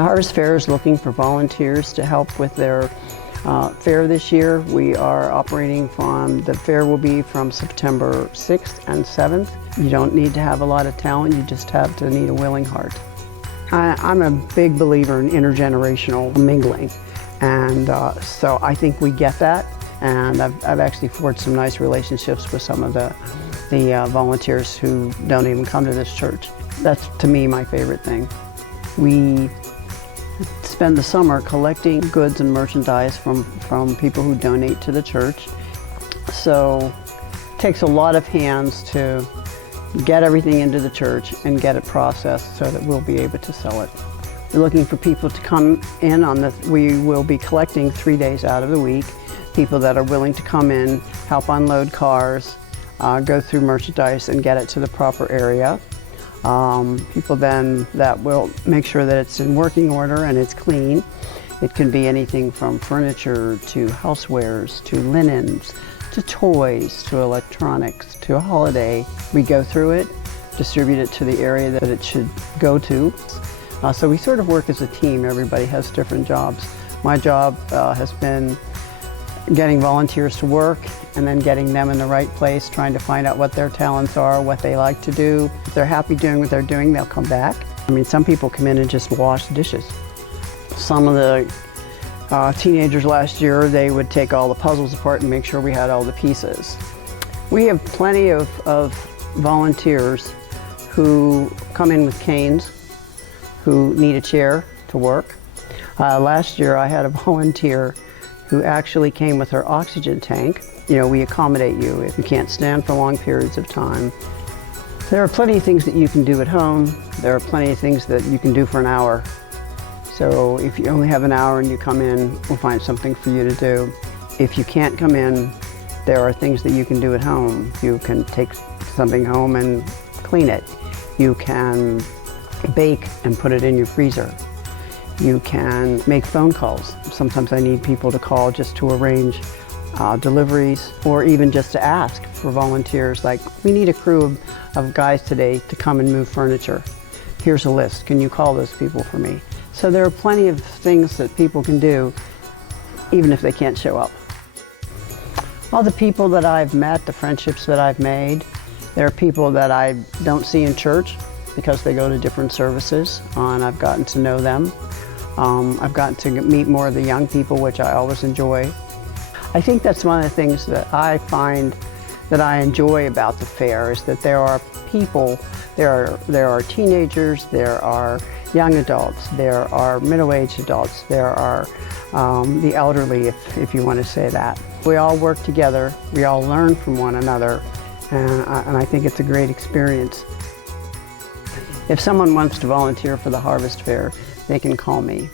The Harvest Fair is looking for volunteers to help with their fair this year. We are operating the fair will be from September 6th and 7th. You don't need to have a lot of talent, you just have to need a willing heart. I'm a big believer in intergenerational mingling, and so I think we get that, and I've actually forged some nice relationships with some of the volunteers who don't even come to this church. That's, to me, my favorite thing. We spend the summer collecting goods and merchandise from people who donate to the church. So it takes a lot of hands to get everything into the church and get it processed so that we'll be able to sell it. We're looking for people to come in on this. We will be collecting 3 days out of the week, people that are willing to come in, help unload cars, go through merchandise and get it to the proper area. People then that will make sure that it's in working order and it's clean. It can be anything from furniture to housewares to linens to toys to electronics to a holiday. We go through it, distribute it to the area that it should go to. So we sort of work as a team. Everybody has different jobs. My job has been getting volunteers to work and then getting them in the right place, trying to find out what their talents are, what they like to do. If they're happy doing what they're doing, they'll come back. I mean, some people come in and just wash dishes. Some of the teenagers last year, they would take all the puzzles apart and make sure we had all the pieces. We have plenty of volunteers who come in with canes, who need a chair to work. Last year, I had a volunteer who actually came with her oxygen tank. You know, we accommodate you if you can't stand for long periods of time. There are plenty of things that you can do at home. There are plenty of things that you can do for an hour. So if you only have an hour and you come in, we'll find something for you to do. If you can't come in, there are things that you can do at home. You can take something home and clean it. You can bake and put it in your freezer. You can make phone calls. Sometimes I need people to call just to arrange deliveries, or even just to ask for volunteers, like, we need a crew of guys today to come and move furniture. Here's a list, can you call those people for me? So there are plenty of things that people can do, even if they can't show up. All the people that I've met, the friendships that I've made, there are people that I don't see in church because they go to different services, and I've gotten to know them. I've gotten to meet more of the young people, which I always enjoy. I think that's one of the things that I find that I enjoy about the fair, is that there are people, there are teenagers, there are young adults, there are middle-aged adults, there are the elderly, if you want to say that. We all work together, we all learn from one another, and I think it's a great experience. If someone wants to volunteer for the Harvest Fair, they can call me.